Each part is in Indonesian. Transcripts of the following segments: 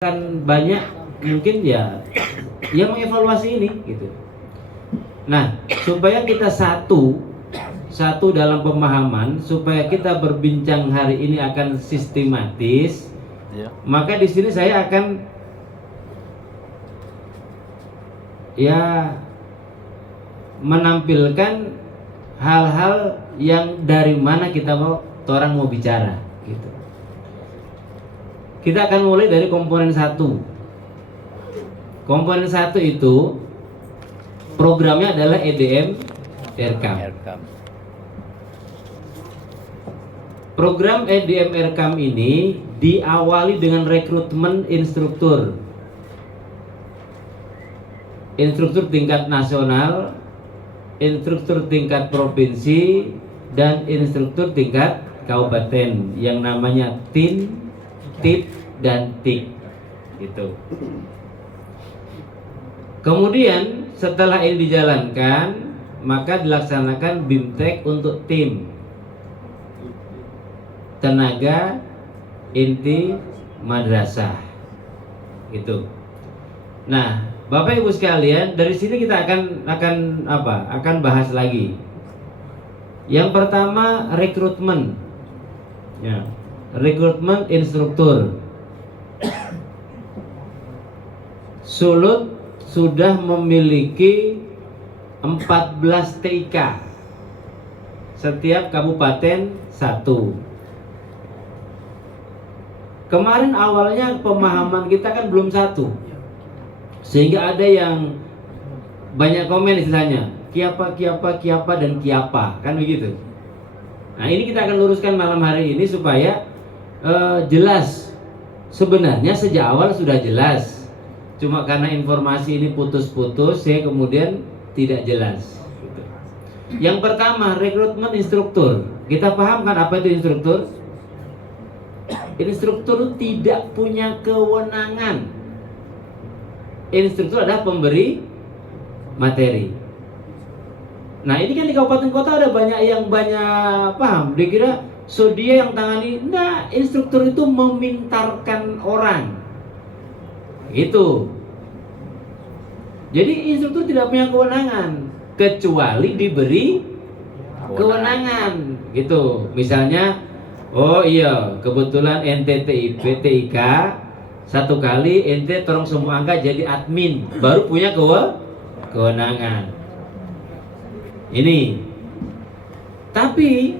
kan banyak mungkin ya yang mengevaluasi ini gitu. Nah, supaya kita satu dalam pemahaman, supaya kita berbincang hari ini akan sistematis, maka di sini saya akan ya menampilkan hal-hal yang dari mana orang mau bicara gitu. Kita akan mulai dari komponen 1. Komponen 1 itu programnya adalah EDM Eircam. Program EDM Eircam ini diawali dengan rekrutmen instruktur. Instruktur tingkat nasional, instruktur tingkat provinsi, dan instruktur tingkat kabupaten yang namanya TIN, TIP, dan TIK gitu. Kemudian setelah ini dijalankan, maka dilaksanakan BIMTEK untuk tim tenaga inti madrasah gitu. Nah, Bapak Ibu sekalian, dari sini kita akan bahas lagi. Yang pertama, rekrutmen. Ya, rekrutmen instruktur. Sulut sudah memiliki 14 TIK, setiap kabupaten 1. Kemarin awalnya pemahaman kita kan belum satu, sehingga ada yang banyak komen istilahnya kiapa, dan kiapa, kan begitu. Nah, ini kita akan luruskan malam hari ini supaya jelas. Sebenarnya sejak awal sudah jelas, cuma karena informasi ini putus-putus, saya kemudian tidak jelas. Yang pertama, rekrutmen instruktur. Kita pahamkan apa itu instruktur? Instruktur tidak punya kewenangan. Instruktur adalah pemberi materi. Nah, ini kan di kabupaten kota ada banyak yang paham. Dikira dia yang tangani. Nah, instruktur itu memintarkan orang. Gitu. Jadi instruktur tidak punya kewenangan kecuali diberi kewenangan. Gitu. Misalnya, oh iya, kebetulan ente TIK, satu kali ente tolong semua angka jadi admin, baru punya kewenangan. Ini. Tapi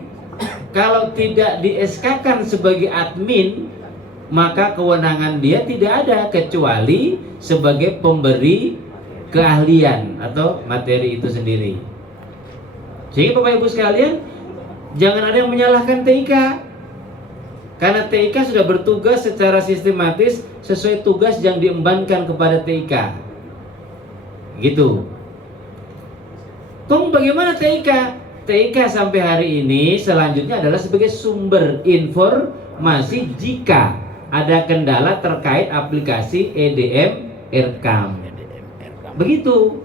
kalau tidak di SK-kan sebagai admin, maka kewenangan dia tidak ada kecuali sebagai pemberi keahlian atau materi itu sendiri. Sehingga Bapak Ibu sekalian, jangan ada yang menyalahkan TIK, karena TIK sudah bertugas secara sistematis sesuai tugas yang diembankan kepada TIK. Gitu. Bagaimana TIK? TIK sampai hari ini selanjutnya adalah sebagai sumber informasi jika ada kendala terkait aplikasi EDM Eircam. Begitu.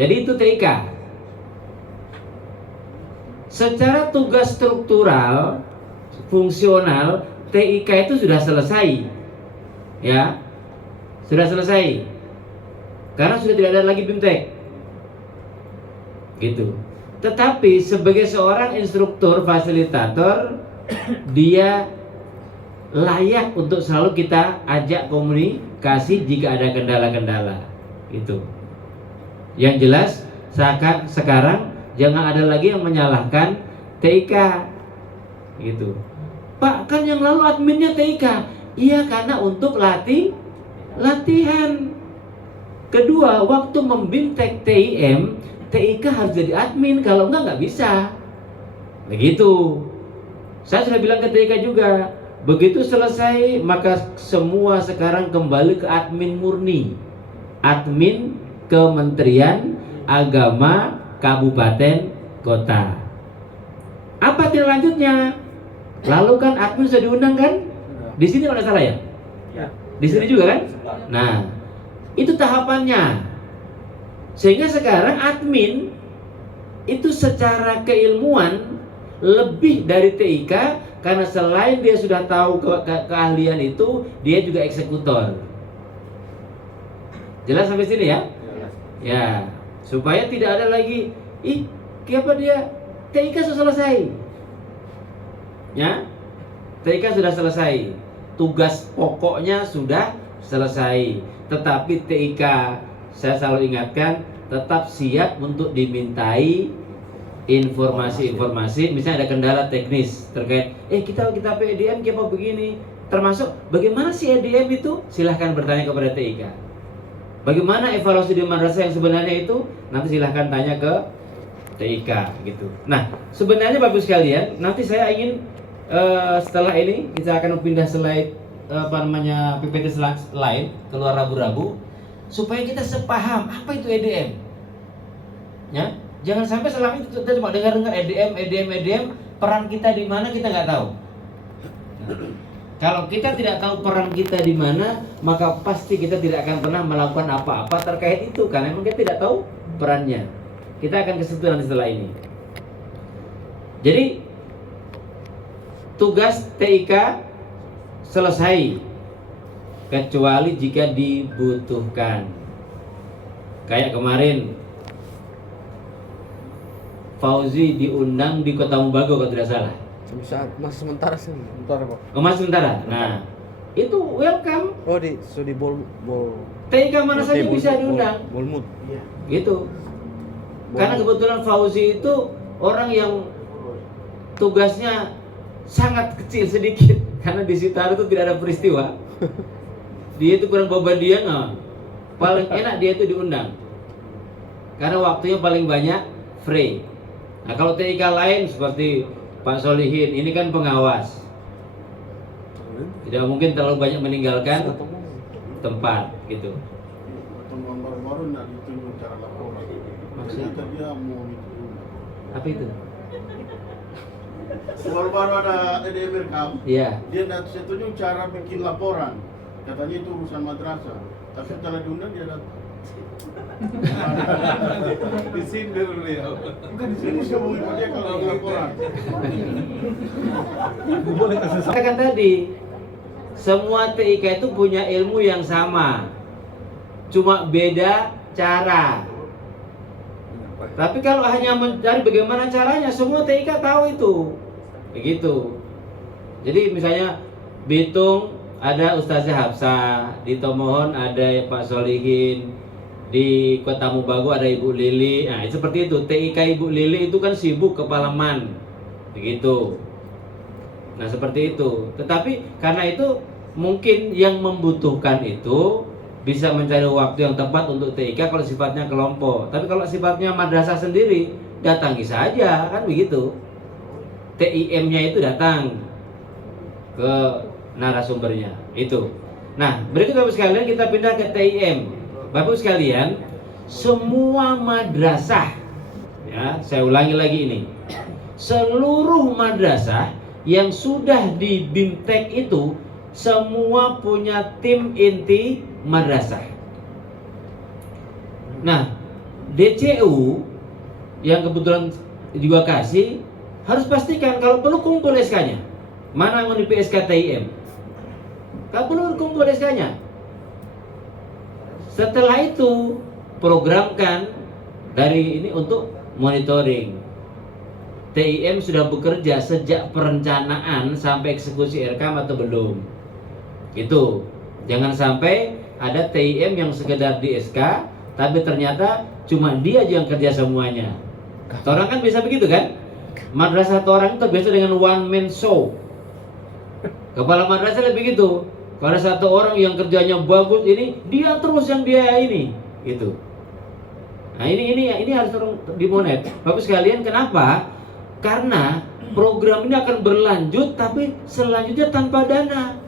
Jadi itu TIK. Secara tugas struktural, fungsional, TIK itu sudah selesai. Ya. Sudah selesai. Karena sudah tidak ada lagi BIMTEK. Gitu. Tetapi sebagai seorang instruktur fasilitator, dia layak untuk selalu kita ajak komunikasi jika ada kendala-kendala. Gitu. Yang jelas sekarang jangan ada lagi yang menyalahkan TIK. Gitu. Pak, kan yang lalu adminnya TIK. Iya, karena untuk latihan. Kedua, waktu membimtek TIM, TIK harus jadi admin, kalau nggak bisa. Begitu. Saya sudah bilang ke TIK juga, begitu selesai maka semua sekarang kembali ke admin murni. Admin Kementerian Agama Kabupaten Kota. Apa tindak lanjutnya? Lalu kan admin sudah diundang kan? Di sini kalau salah ya? Di sini juga kan? Nah, itu tahapannya. Sehingga sekarang admin itu secara keilmuan lebih dari TIK karena selain dia sudah tahu keahlian itu, dia juga eksekutor. Jelas sampai sini ya? Ya, supaya tidak ada lagi, kenapa dia TIK sudah selesai? Ya, TIK sudah selesai, tugas pokoknya sudah selesai. Tetapi TIK, saya selalu ingatkan, tetap siap untuk dimintai informasi-informasi. Misalnya ada kendala teknis terkait, kita EDM kenapa begini? Termasuk bagaimana sih EDM itu? Silahkan bertanya kepada TIK. Bagaimana evaluasi di madrasah yang sebenarnya itu? Nanti silahkan tanya ke TIK gitu. Nah, sebenarnya Bapak sekalian, nanti saya ingin setelah ini kita akan pindah slide PPT slide keluar rabu-rabu supaya kita sepaham apa itu EDM. Ya, jangan sampai selama itu kita cuma dengar EDM, peran kita di mana kita nggak tahu. Kalau kita tidak tahu peran kita di mana, maka pasti kita tidak akan pernah melakukan apa-apa terkait itu karena memang kita tidak tahu perannya. Kita akan ke situ nanti setelah ini. Jadi tugas TIK selesai kecuali jika dibutuhkan. Kayak kemarin Fauzi diundang di Kota Mubago kalau tidak salah. Masih sementara sih, sementara Pak. Oh, masih sementara. Nah, itu welcome. Oh di bol TIK mana saja bisa diundang. Bolmut. Iya. Gitu. Karena kebetulan Fauzi itu orang yang tugasnya sangat kecil sedikit karena di Sitaro itu tidak ada peristiwa. Dia itu kurang beban, paling enak dia itu diundang karena waktunya paling banyak free. Nah, kalau TIK lain seperti Pak Solihin ini kan pengawas, tidak mungkin terlalu banyak meninggalkan tempat gitu. Pertemuan baru-baru tidak ditunjuk cara laporan. Maksudnya? Ternyata dia mau itu. Apa itu? Baru-baru ada EDM rekam. Iya. Dia tidak setuju cara bikin laporan. Katanya itu urusan madrasah. Tapi setelah diundang dia datang. Disindir beliau. Bukan di sini saya mau ikut dia kalau laporan. Katakan tadi, semua TIK itu punya ilmu yang sama, cuma beda cara. Tapi kalau hanya mencari bagaimana caranya, semua TIK tahu itu. Begitu. Jadi misalnya Bitung ada Ustazah Hafsah, di Tomohon ada Pak Solihin, di Kota Mubago ada Ibu Lili. Nah, seperti itu. TIK Ibu Lili itu kan sibuk kepala man. Begitu. Nah, seperti itu. Tetapi karena itu mungkin yang membutuhkan itu bisa mencari waktu yang tepat untuk TIK kalau sifatnya kelompok. Tapi kalau sifatnya madrasah sendiri, datangi saja, kan begitu. TIM-nya itu datang ke narasumbernya. Itu. Nah, berikut Bapak sekalian kita pindah ke TIM. Bapak sekalian, semua madrasah, ya, saya ulangi lagi ini. Seluruh madrasah yang sudah di BIMTEK itu semua punya tim inti madrasah. Nah, DCU yang kebetulan juga kasih harus pastikan kalau perlu kumpul SK-nya. Mana yang di PSK TIM? Kalau perlu kumpul SK-nya. Setelah itu programkan dari ini untuk monitoring. TIM sudah bekerja sejak perencanaan sampai eksekusi RKAM atau belum? Gitu. Jangan sampai ada TIM yang sekedar di SK, tapi ternyata cuma dia aja yang kerja semuanya. Orang kan bisa begitu kan? Madrasah orang itu biasa dengan one man show. Kepala madrasah lebih begitu. Karena satu orang yang kerjanya bagus ini, dia terus yang dia ini, gitu. Nah ini harus dimonet. Bapak sekalian, kenapa? Karena program ini akan berlanjut, tapi selanjutnya tanpa dana.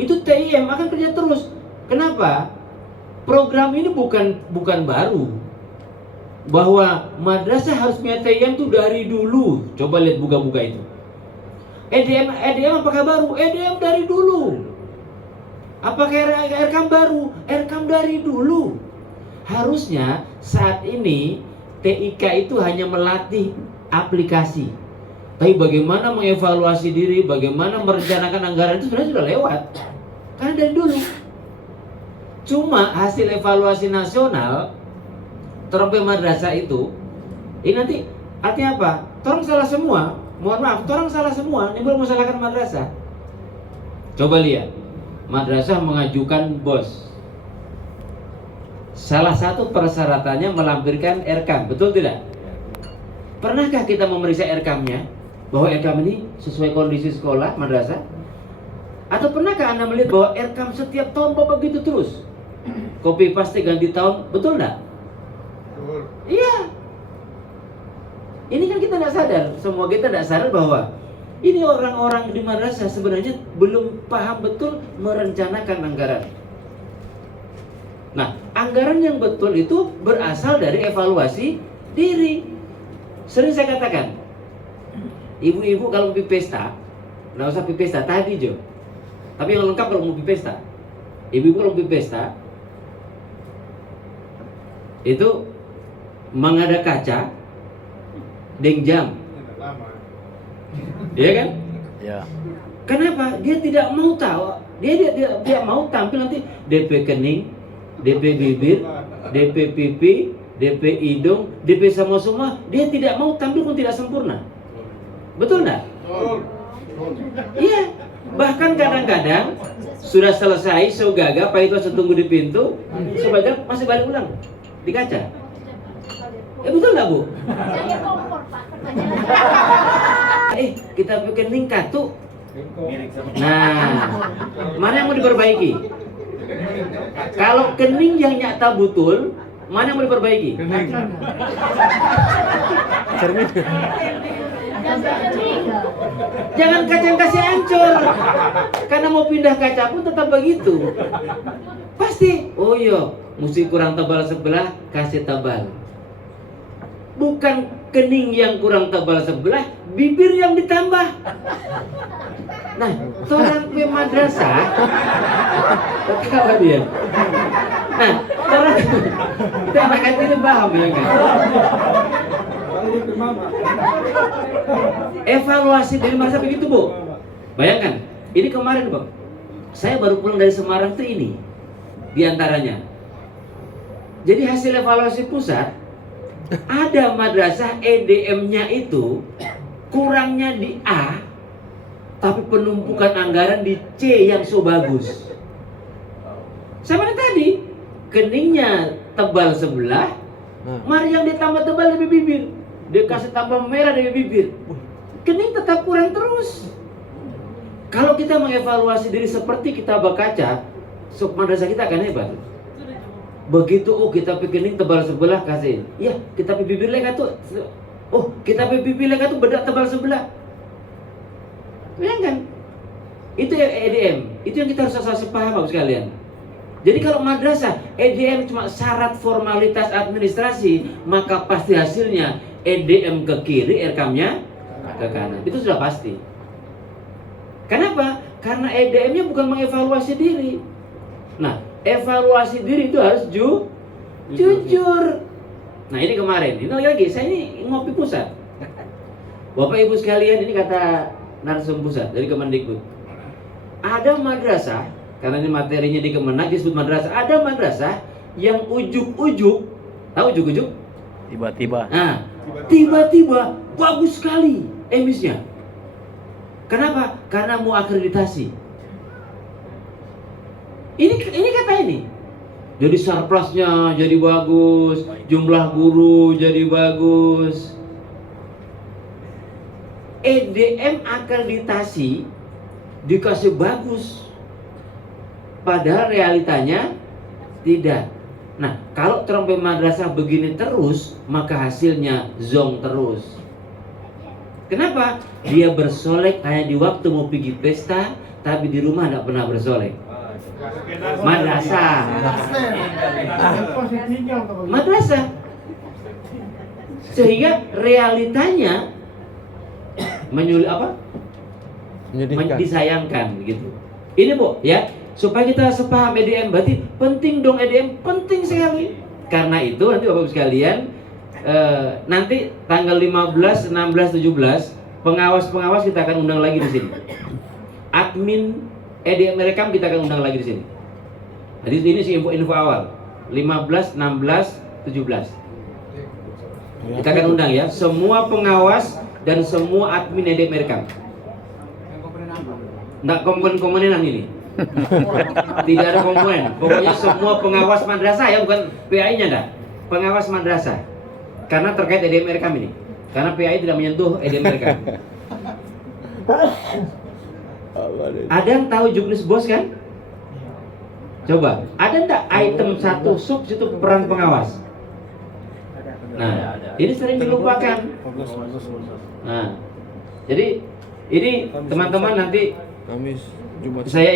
Itu TIM akan kerja terus. Kenapa? Program ini bukan baru. Bahwa madrasah harus punya TIM itu dari dulu. Coba lihat buka-buka itu. EDM apakah baru? EDM dari dulu. Apakah RKAM baru? RKAM dari dulu. Harusnya saat ini TIK itu hanya melatih aplikasi. Tapi bagaimana mengevaluasi diri, bagaimana merencanakan anggaran itu sebenarnya sudah lewat. Karena dari dulu. Cuma hasil evaluasi nasional Terompe madrasah itu, ini nanti artinya apa? Torang salah semua. Mohon maaf, torang salah semua. Ini belum menyalahkan madrasah. Coba lihat, madrasah mengajukan bos. Salah satu persyaratannya melampirkan RKAM, betul tidak? Pernahkah kita memeriksa RKAM-nya? Bahwa RKAM ini sesuai kondisi sekolah, madrasah? Atau pernahkah Anda melihat bahwa RKAM setiap tahun begitu terus? Copy paste ganti tahun, betul enggak? Iya. Ini kan kita tidak sadar, semua kita tidak sadar bahwa ini orang-orang di madrasah sebenarnya belum paham betul merencanakan anggaran. Nah, anggaran yang betul itu berasal dari evaluasi diri. Sering saya katakan, ibu-ibu kalau mau pergi pesta, nggak usah pergi pesta, tadi Jo. Tapi yang lengkap kalau mau pergi pesta, ibu-ibu kalau pergi pesta, itu mengada kaca, deng jam, iya kan? Ya. Kenapa? Dia tidak mau tahu, dia tidak mau tampil nanti DP kening, DP bibir, DP pipi, DP hidung, DP semua, dia tidak mau tampil pun tidak sempurna. Betul nggak? Iya. Bahkan kadang-kadang sudah selesai, so gagah, Pak itu tunggu di pintu, sebagian masih balik ulang di kaca. Betul nggak Bu? Saya kompor Pak, pertanyaan. Kita bikin link kartu. Nah, mana yang mau diperbaiki? Kalau kening yang nyata betul, mana yang mau diperbaiki? Cermin. Jangan kaca yang kasih hancur. Karena mau pindah kaca pun tetap begitu. Pasti, oh iya, mesti kurang tebal sebelah, kasih tebal. Bukan kening yang kurang tebal sebelah, bibir yang ditambah. Nah, orang ke madrasah, ketawa dia. Nah, orang kita anak ini paham ya kan? Evaluasi dari madrasah begitu Bu. Bayangkan, ini kemarin Bu, saya baru pulang dari Semarang tuh ini, diantaranya. Jadi hasil evaluasi pusat, ada madrasah EDM-nya itu kurangnya di A, tapi penumpukan anggaran di C yang so bagus. Sama tadi, keningnya tebal sebelah, mari yang ditambah tebal dari bibir, dia kasih tambah merah dari bibir, kening tetap kurang terus. Kalau kita mengevaluasi diri seperti kita berkaca, madrasah kita akan hebat. Begitu kita kening tebal sebelah kasih, ya kita bibir leka tuh, kita bibir leka tuh bedak tebal sebelah. Ya kan? Itu yang EDM, itu yang kita harus paham Bapak sekalian. Jadi kalau madrasah EDM cuma syarat formalitas administrasi, maka pasti hasilnya EDM ke kiri, RKAM-nya ke kanan. Itu sudah pasti. Kenapa? Karena EDM-nya bukan mengevaluasi diri. Nah, evaluasi diri itu harus jujur. Nah, ini kemarin, ini lagi saya ini ngopi pusat. Bapak Ibu sekalian, ini kata narsum pusat dari Kemendikbud. Ada madrasah, karena ini materinya di Kemenak disebut madrasah. Ada madrasah yang ujuk-ujuk, tahu ujuk-ujuk? Tiba-tiba. Nah, tiba-tiba bagus sekali emisnya. Kenapa? Karena mau akreditasi. Ini kata ini. Jadi surplusnya jadi bagus, jumlah guru jadi bagus. EDM akreditasi dikasih bagus, padahal realitanya tidak. Nah, kalau Terompe madrasah begini terus, maka hasilnya zong terus. Kenapa? Dia bersolek hanya di waktu mau pergi pesta, tapi di rumah tidak pernah bersolek. Madrasah. Sehingga realitanya disayangkan gitu. Ini Bu ya, supaya kita sepaham EDM, berarti penting dong EDM, penting sekali. Karena itu nanti Bapak sekalian, nanti tanggal 15, 16, 17 pengawas-pengawas kita akan undang lagi di sini. Admin EDM Merekam kita akan undang lagi di sini. Jadi ini sih info awal. 15, 16, 17. Kita akan undang ya semua pengawas dan semua admin EDM Merekam. Nggak komponen-komponenan ini. Tidak ada komponen. Pokoknya semua pengawas madrasah ya, bukan PAI-nya enggak. Pengawas madrasah. Karena terkait EDM Merekam ini. Karena PAI tidak menyentuh EDM Merekam. Ada yang tahu juknis bos kan? Coba, ada enggak item satu sub itu peran pengawas? Nah, ini sering dilupakan. Nah, jadi ini teman-teman nanti Kamis, Jumat. saya